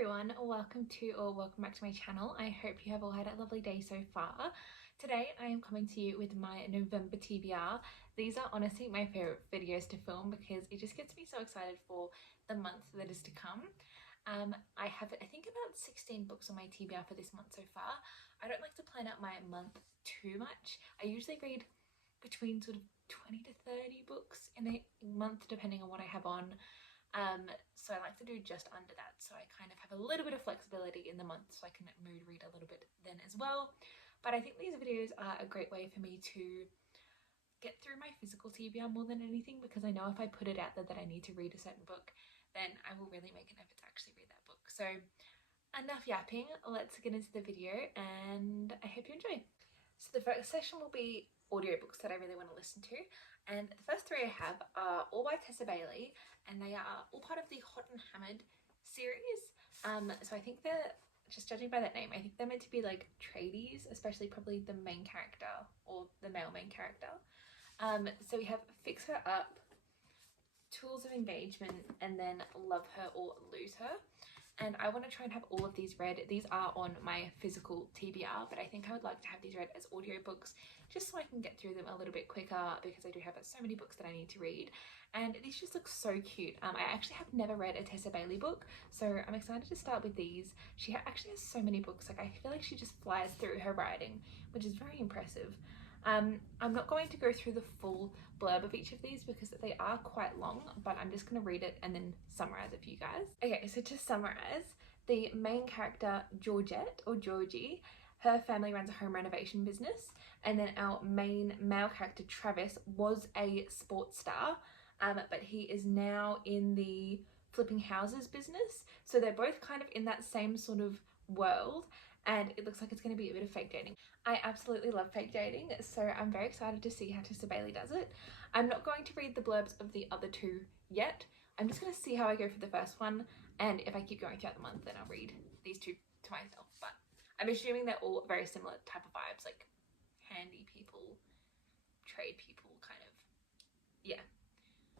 everyone, welcome back to my channel. I hope you have all had a lovely day so far. Today I am coming to you with my November TBR. These are honestly my favorite videos to film because it just gets me so excited for the month that is to come. I have I think about 16 books on my TBR for this month so far. I don't like to plan out my month too much. I usually read between sort of 20 to 30 books in a month depending on what I have on. So I like to do just under that, so I kind of have a little bit of flexibility in the month so I can mood read a little bit then as well. But I think these videos are a great way for me to get through my physical TBR more than anything, because I know if I put it out there that I need to read a certain book, then I will really make an effort to actually read that book. So enough yapping, let's get into the video and I hope you enjoy. So the first session will be audiobooks that I really want to listen to, and the first three I have are all by Tessa Bailey, and they are all part of the Hot and Hammered series. So I think they're, just judging by that name, I think they're meant to be like tradies, especially probably the main character or the male main character. So we have Fix Her Up, Tools of Engagement, and then Love Her or Lose Her. And I want to try and have all of these read. These are on my physical TBR, but I think I would like to have these read as audiobooks just so I can get through them a little bit quicker, because I do have so many books that I need to read. And these just look so cute. I actually have never read a Tessa Bailey book, so I'm excited to start with these. She actually has so many books. Like, I feel like she just flies through her writing, which is very impressive. I'm not going to go through the full blurb of each of these because they are quite long, but I'm just going to read it and then summarize it for you guys. Okay, so to summarize, the main character Georgette, or Georgie, her family runs a home renovation business, and then our main male character Travis was a sports star, but he is now in the flipping houses business. So they're both kind of in that same sort of world, and it looks like it's going to be a bit of fake dating. I absolutely love fake dating, so I'm very excited to see how Tessa Bailey does it. I'm not going to read the blurbs of the other two yet. I'm just going to see how I go for the first one, and if I keep going throughout the month, then I'll read these two to myself. But I'm assuming they're all very similar type of vibes, like handy people, trade people, kind of. Yeah.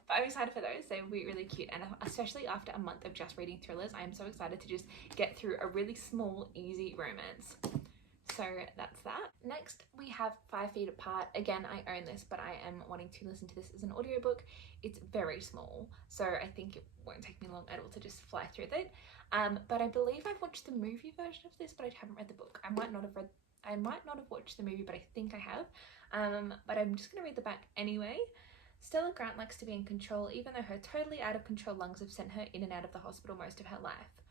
But I'm excited for those. They will be really cute, and especially after a month of just reading thrillers, I am so excited to just get through a really small, easy romance. So that's that. Next, we have 5 Feet Apart. Again, I own this, but I am wanting to listen to this as an audiobook. It's very small, so I think it won't take me long at all to just fly through it. But I believe I've watched the movie version of this, but I haven't read the book. I might not have watched the movie, but I think I have. But I'm just gonna read the back anyway. Stella Grant likes to be in control, even though her totally out of control lungs have sent her in and out of the hospital most of her life.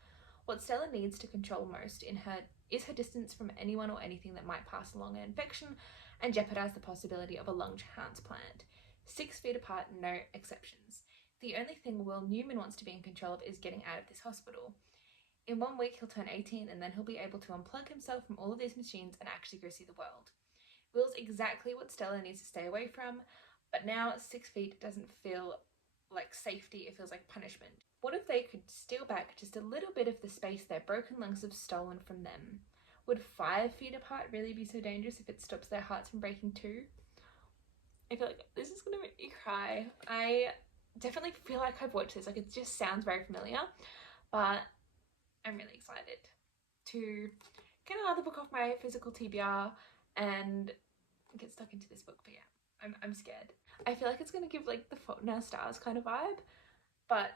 What Stella needs to control most is her distance from anyone or anything that might pass along an infection and jeopardize the possibility of a lung transplant. 6 feet apart, no exceptions. The only thing Will Newman wants to be in control of is getting out of this hospital. In 1 week, he'll turn 18, and then he'll be able to unplug himself from all of these machines and actually go see the world. Will's exactly what Stella needs to stay away from, but now 6 feet doesn't feel like safety, it feels like punishment. What if they could steal back just a little bit of the space their broken lungs have stolen from them? Would 5 feet apart really be so dangerous if it stops their hearts from breaking too? I feel like this is gonna make me cry. I definitely feel like I've watched this, like it just sounds very familiar, but I'm really excited to get another book off my physical TBR and get stuck into this book. But yeah, I'm scared. I feel like it's gonna give like the Fault in Our Stars kind of vibe, but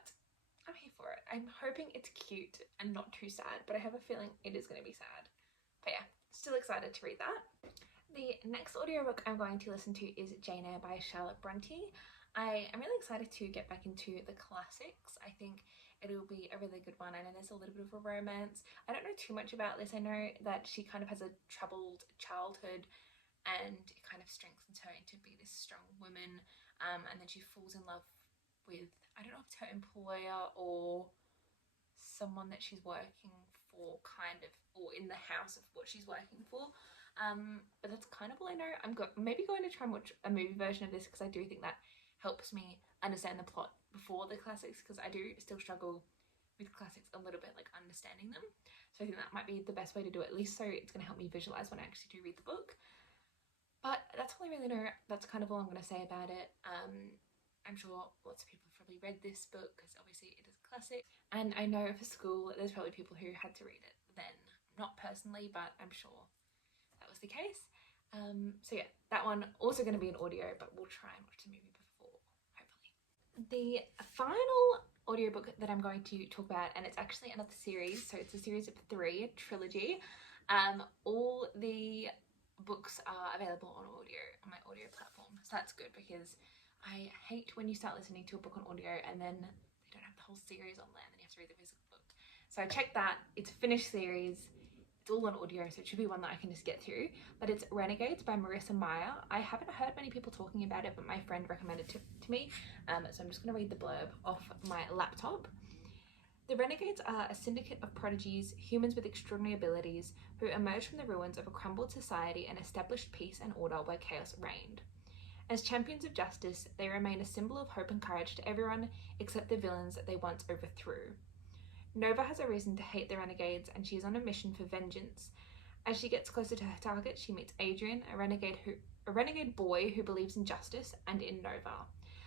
I'm here for it. I'm hoping it's cute and not too sad, but I have a feeling it is going to be sad. But yeah, still excited to read that. The next audiobook I'm going to listen to is Jane Eyre by Charlotte Bronte. I am really excited to get back into the classics. I think it'll be a really good one. I know there's a little bit of a romance. I don't know too much about this. I know that she kind of has a troubled childhood, and it kind of strengthens her into be this strong woman, and then she falls in love with, I don't know if it's her employer or someone that she's working for, kind of, or in the house of what she's working for. But that's kind of all I know. I'm maybe going to try and watch a movie version of this, because I do think that helps me understand the plot before the classics, because I do still struggle with classics a little bit, like understanding them. So I think that might be the best way to do it, at least so it's going to help me visualize when I actually do read the book. But that's all I really know. That's kind of all I'm going to say about it. I'm sure lots of people have probably read this book because obviously it is a classic. And I know for school there's probably people who had to read it then. Not personally, but I'm sure that was the case. So yeah, that one also going to be an audio, but we'll try and watch the movie before, hopefully. The final audiobook that I'm going to talk about, and it's actually another series, so it's a series of 3, trilogy. All the books are available on audio on my audio platform, so that's good because I hate when you start listening to a book on audio and then they don't have the whole series on there and then you have to read the physical book. So I checked that, it's a finished series, it's all on audio, so it should be one that I can just get through. But it's Renegades by Marissa Meyer. I haven't heard many people talking about it, but my friend recommended it to me, so I'm just going to read the blurb off my laptop. The Renegades are a syndicate of prodigies, humans with extraordinary abilities, who emerge from the ruins of a crumbled society and established peace and order where chaos reigned. As champions of justice, they remain a symbol of hope and courage to everyone except the villains that they once overthrew. Nova has a reason to hate the Renegades, and she is on a mission for vengeance. As she gets closer to her target, she meets Adrian, a renegade boy who believes in justice and in Nova.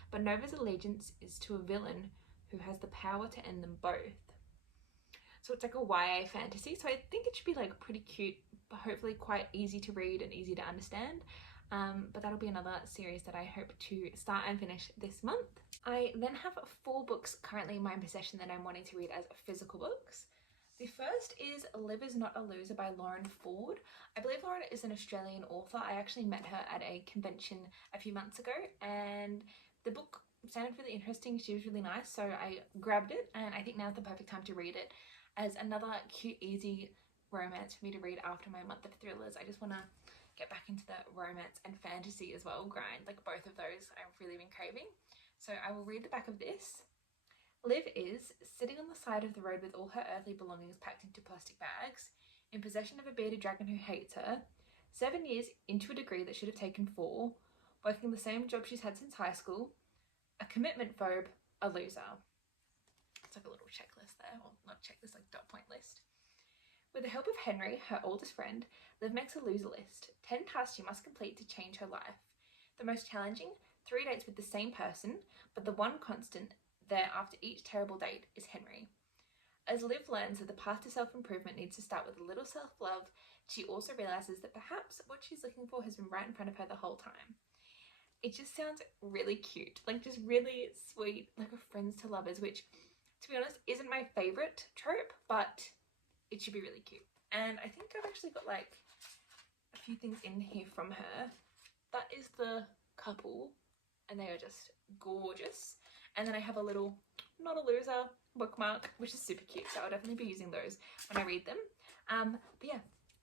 But Nova's allegiance is to a villain who has the power to end them both. So it's like a YA fantasy, so I think it should be like pretty cute, but hopefully quite easy to read and easy to understand. But that'll be another series that I hope to start and finish this month. I then have 4 books currently in my possession that I'm wanting to read as physical books. The first is Live Is Not a Loser by Lauren Ford. I believe Lauren is an Australian author. I actually met her at a convention a few months ago and the book sounded really interesting. She was really nice, so I grabbed it, and I think now's the perfect time to read it as another cute, easy romance for me to read after my month of thrillers. I just want to get back into the romance and fantasy as well grind, like both of those I've really been craving. So I will read the back of this. Liv is sitting on the side of the road with all her earthly belongings packed into plastic bags, in possession of a bearded dragon who hates her, 7 years into a degree that should have taken 4, working the same job she's had since high school, a commitment phobe, a loser. It's like a little checklist there, or not checklist, like dot point list. With the help of Henry, her oldest friend, Liv makes a loser list, 10 tasks she must complete to change her life. The most challenging, 3 dates with the same person, but the one constant there after each terrible date is Henry. As Liv learns that the path to self-improvement needs to start with a little self-love, she also realises that perhaps what she's looking for has been right in front of her the whole time. It just sounds really cute, like just really sweet, like a friends to lovers, which, to be honest, isn't my favourite trope, but it should be really cute. And I think I've actually got like a few things in here from her. That is the couple, and they are just gorgeous. And then I have a little not a loser bookmark, which is super cute, so I'll definitely be using those when I read them. But yeah,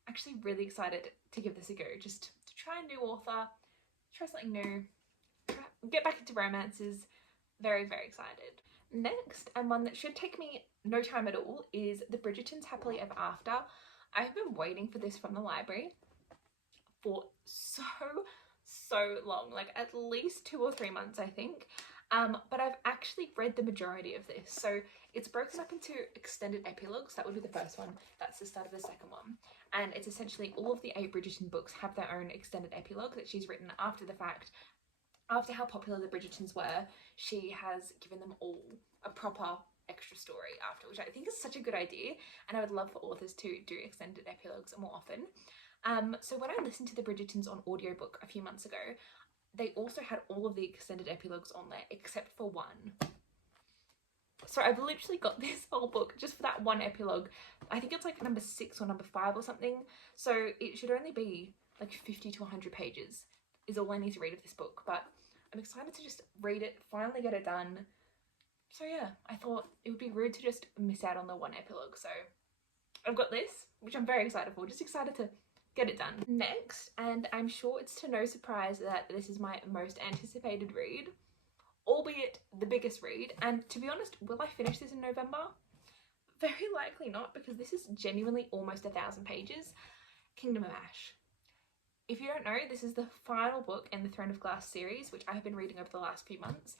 actually really excited to give this a go, just to try a new author, try something new, get back into romances. Very, very excited. Next, and one that should take me no time at all, is The Bridgertons Happily Ever After. I've been waiting for this from the library for so long, like at least 2 or 3 months, I think. But I've actually read the majority of this. So it's broken up into extended epilogues. That would be the first one. That's the start of the second one. And it's essentially all of the 8 Bridgerton books have their own extended epilogue that she's written after the fact. After how popular the Bridgertons were, she has given them all a proper extra story after, which I think is such a good idea. And I would love for authors to do extended epilogues more often. So when I listened to the Bridgertons on audiobook a few months ago, they also had all of the extended epilogues on there except for one. So I've literally got this whole book just for that one epilogue. I think it's like number 6 or number 5 or something. So it should only be like 50 to 100 pages is all I need to read of this book. But I'm excited to just read it, finally get it done. So yeah, I thought it would be rude to just miss out on the one epilogue. So I've got this, which I'm very excited for. Just excited to get it done. Next, and I'm sure it's to no surprise that this is my most anticipated read, albeit the biggest read. And to be honest, will I finish this in November? Very likely not, because this is genuinely almost 1,000 pages. Kingdom of Ash. If you don't know, this is the final book in the Throne of Glass series, which I have been reading over the last few months.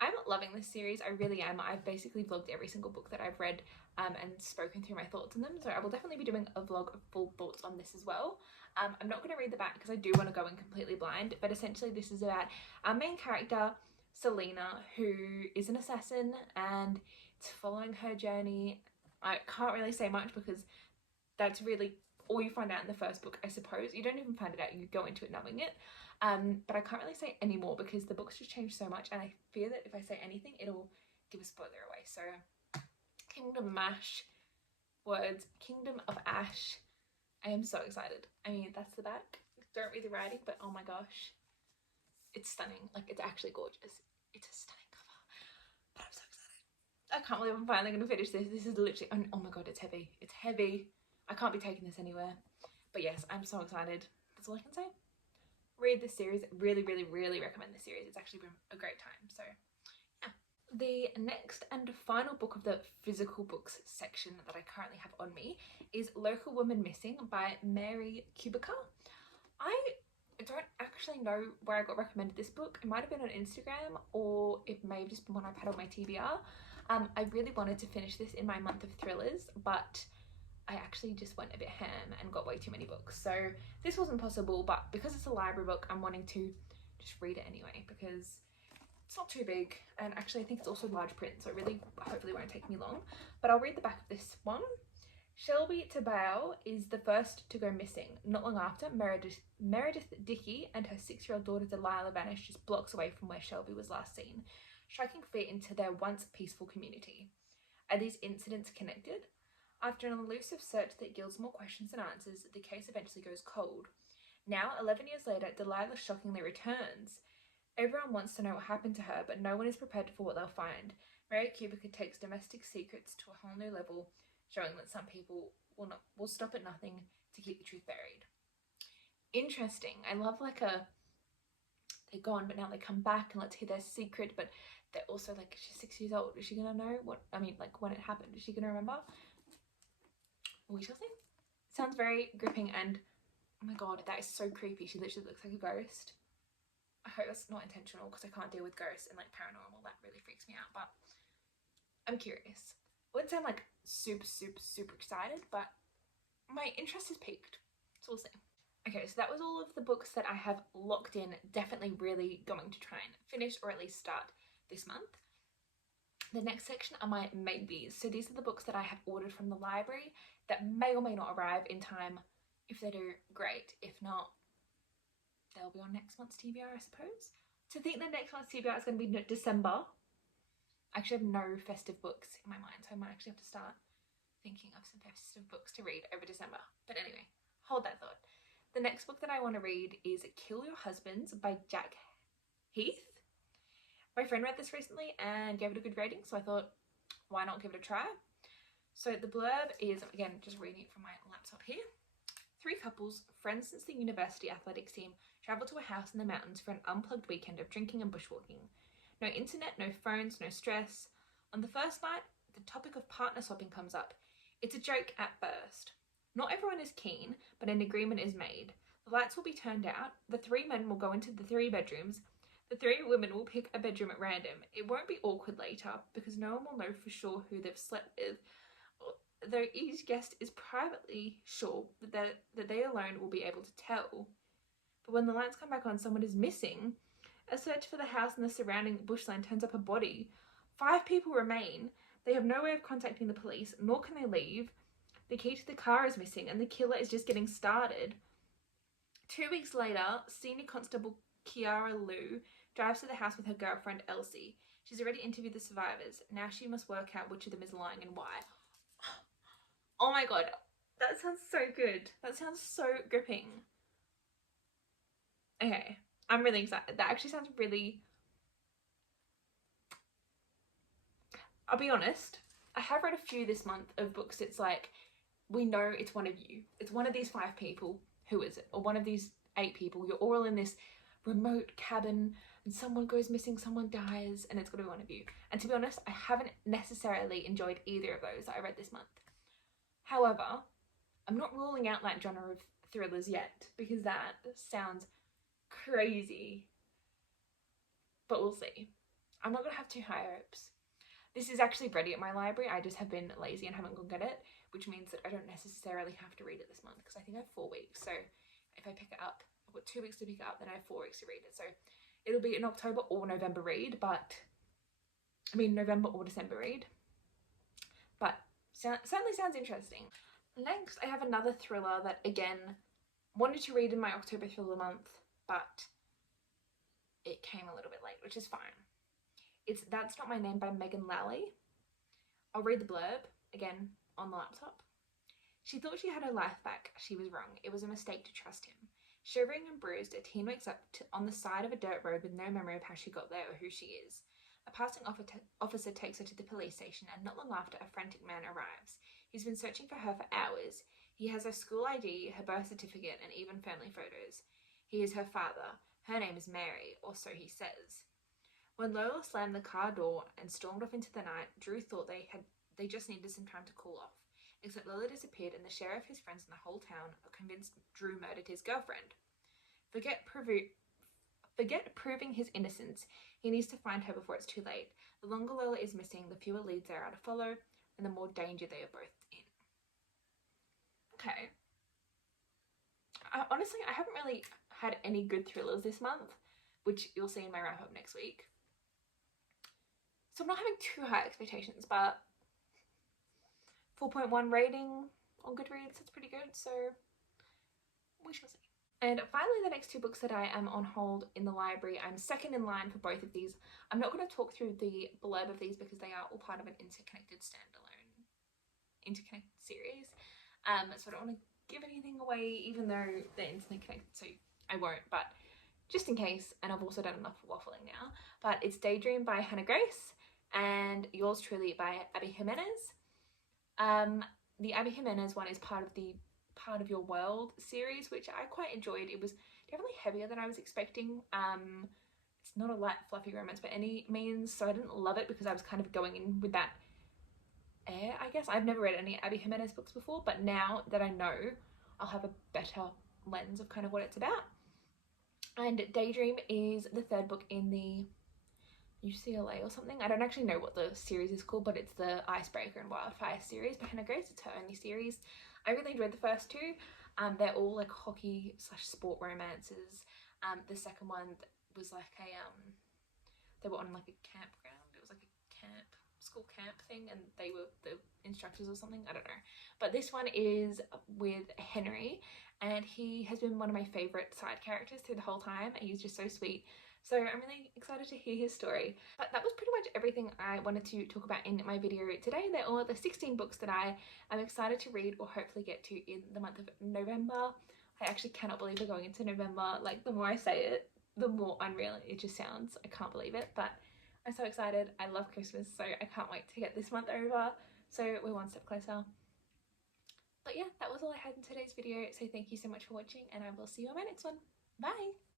I'm loving this series, I really am. I've basically vlogged every single book that I've read and spoken through my thoughts on them, so I will definitely be doing a vlog of full thoughts on this as well. I'm not going to read the back because I do want to go in completely blind, but essentially this is about our main character, Selena, who is an assassin, and It's following her journey. I can't really say much because that's really all you find out in the first book, I suppose. You don't even find it out, you go into it knowing it. But I can't really say any more because the books just changed so much, and I fear that if I say anything, it'll give a spoiler away. So, Kingdom Mash, words, Kingdom of Ash. I am so excited. I mean, that's the back. Don't read the writing, but oh my gosh. It's stunning. Like, it's actually gorgeous. It's a stunning cover. But I'm so excited. I can't believe I'm finally going to finish this. This is literally, oh my god, it's heavy. It's heavy. I can't be taking this anywhere. But yes, I'm so excited. That's all I can say. Read this series. Really, really, really recommend this series. It's actually been a great time. So, yeah. The next and final book of the physical books section that I currently have on me is Local Woman Missing by Mary Kubica. I don't actually know where I got recommended this book. It might have been on Instagram, or it may have just been one I've had on my TBR. I really wanted to finish this in my month of thrillers, but I actually just went a bit ham and got way too many books. So this wasn't possible, but because it's a library book, I'm wanting to just read it anyway because it's not too big, and actually I think it's also large print, so it really hopefully won't take me long. But I'll read the back of this one. Shelby Tabao is the first to go missing. Not long after, Meredith Dickey and her 6-year-old daughter Delilah vanished just blocks away from where Shelby was last seen, striking fear into their once peaceful community. Are these incidents connected? After an elusive search that yields more questions than answers, the case eventually goes cold. Now, 11 years later, Delilah shockingly returns. Everyone wants to know what happened to her, but no one is prepared for what they'll find. Mary Kubica takes domestic secrets to a whole new level, showing that some people will stop at nothing to keep the truth buried. Interesting. I love they're gone, but now they come back and let's hear their secret, but they're also like, she's 6 years old. Is she gonna know when it happened? Is she gonna remember? We shall see. Sounds very gripping, and oh my god, that is so creepy. She literally looks like a ghost. I hope that's not intentional because I can't deal with ghosts and like paranormal. That really freaks me out, but I'm curious. I wouldn't say I'm like super excited, but my interest is piqued, so we'll see. Okay, so that was all of the books that I have locked in, definitely really going to try and finish or at least start this month. The next section are my maybes. So these are the books that I have ordered from the library that may or may not arrive in time. If they do, great. If not, they'll be on next month's TBR, I suppose. To think that next month's TBR is going to be December. I actually have no festive books in my mind, so I might actually have to start thinking of some festive books to read over December. But anyway, hold that thought. The next book that I want to read is Kill Your Husbands by Jack Heath. My friend read this recently and gave it a good rating, so I thought, why not give it a try? So the blurb is, again, just reading it from my laptop here. 3 couples, friends since the university athletics team, travel to a house in the mountains for an unplugged weekend of drinking and bushwalking. No internet, no phones, no stress. On the first night, the topic of partner swapping comes up. It's a joke at first. Not everyone is keen, but an agreement is made. The lights will be turned out, the 3 men will go into the 3 bedrooms, the 3 women will pick a bedroom at random. It won't be awkward later, because no one will know for sure who they've slept with, though each guest is privately sure that they alone will be able to tell. But when the lights come back on, someone is missing. A search for the house and the surrounding bushland turns up a body. 5 people remain. They have no way of contacting the police, nor can they leave. The key to the car is missing, and the killer is just getting started. 2 weeks later, Senior Constable Kiara Liu drives to the house with her girlfriend Elsie. She's already interviewed the survivors. Now she must work out which of them is lying and why. Oh my god, that sounds so good. That sounds so gripping. Okay, I'm really excited. That actually sounds really... I'll be honest, I have read a few this month of books. It's like, we know it's one of you. It's one of these 5 people. Who is it? Or one of these 8 people. You're all in this remote cabin and someone goes missing, someone dies, and it's got to be one of you. And to be honest, I haven't necessarily enjoyed either of those that I read this month. However, I'm not ruling out that genre of thrillers yet, because that sounds crazy. But we'll see. I'm not going to have too high hopes. This is actually ready at my library. I just have been lazy and haven't gone get it, which means that I don't necessarily have to read it this month, because I think I have 4 weeks. So if I pick it up, I've got 2 weeks to pick it up, then I have 4 weeks to read it. So it'll be an October or November read, but I mean November or December read. certainly sounds interesting. Next, I have another thriller that, again, wanted to read in my October thriller month, but it came a little bit late, which is fine. It's That's Not My Name by Megan Lally. I'll read the blurb, again, on the laptop. She thought she had her life back. She was wrong. It was a mistake to trust him. Shivering and bruised, a teen wakes up on the side of a dirt road with no memory of how she got there or who she is. A passing officer takes her to the police station, and not long after, a frantic man arrives. He's been searching for her for hours. He has her school ID, her birth certificate, and even family photos. He is her father. Her name is Mary, or so he says. When Lola slammed the car door and stormed off into the night, Drew thought they just needed some time to cool off. Except Lola disappeared, and the sheriff, his friends, and the whole town are convinced Drew murdered his girlfriend. Forget proving his innocence. He needs to find her before it's too late. The longer Lola is missing, the fewer leads there are to follow, and the more danger they are both in. Okay. Honestly, I haven't really had any good thrillers this month, which you'll see in my wrap-up next week. So I'm not having too high expectations, but 4.1 rating on Goodreads, that's pretty good, so we shall see. And finally, the next two books that I am on hold in the library, I'm second in line for both of these. I'm not going to talk through the blurb of these because they are all part of an interconnected series. So I don't want to give anything away, even though they're interconnected, so I won't, but just in case, and I've also done enough waffling now. But it's Daydream by Hannah Grace and Yours Truly by Abby Jimenez. The Abby Jimenez one is part of the Part of Your World series, which I quite enjoyed. It was definitely heavier than I was expecting. It's not a light, fluffy romance by any means, so I didn't love it because I was kind of going in with that air, I guess. I've never read any Abby Jimenez books before, but now that I know, I'll have a better lens of kind of what it's about. And Daydream is the third book in the UCLA or something. I don't actually know what the series is called, but it's the Icebreaker and Wildfire series by Hannah Grace. It's her only series. I really enjoyed the first two. They're all like hockey / sport romances. The second one was like they were on like a campground. It was like a school camp thing, and they were the instructors or something. I don't know. But this one is with Henry, and he has been one of my favorite side characters through the whole time. He's just so sweet. So I'm really excited to hear his story. But that was pretty much everything I wanted to talk about in my video today. They're all the 16 books that I am excited to read or hopefully get to in the month of November. I actually cannot believe we're going into November. Like, the more I say it, the more unreal it just sounds. I can't believe it, but I'm so excited. I love Christmas, so I can't wait to get this month over. So we're one step closer. But yeah, that was all I had in today's video. So thank you so much for watching, and I will see you on my next one. Bye!